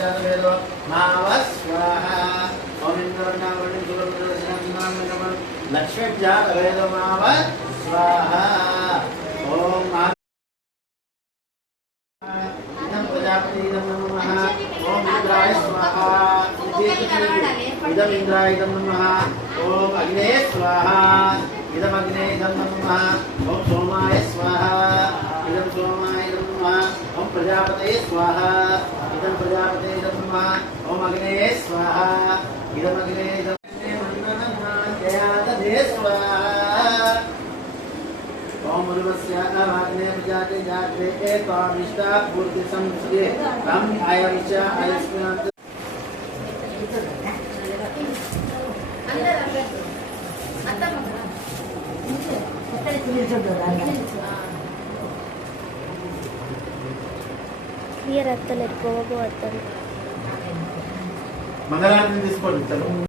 जातवेदो माव स्वाहा ओम इंद्रवर्णावरणं सुवर्णरत्नां लक्ष्मीजातवेदो माव स्वाहा ओम इदं प्रजापति इदं नमः ओम इंद्राय स्वाहा इदं इंद्राय इदं नमः ओम अग्ने स्वाहा इदं अग्ने इदं नमः ओम सोमाय स्वाहा इदं सोमाय इदं नमः ओम प्रजापतये स्वाहा इदं प्रजापतये इदं नमः ओम अग्ने स्वाहा इदं अग्ने इदं दे स्वाहा ओम उर्वस्य अग्ने प्रजाते जाते एकाविष्टा पूर्ति संस्ये तम आयविच आयस्मिन् క్లియర్ అత్తలేదు పోగొడతారు మంగళాన్ని తీసుకోండి.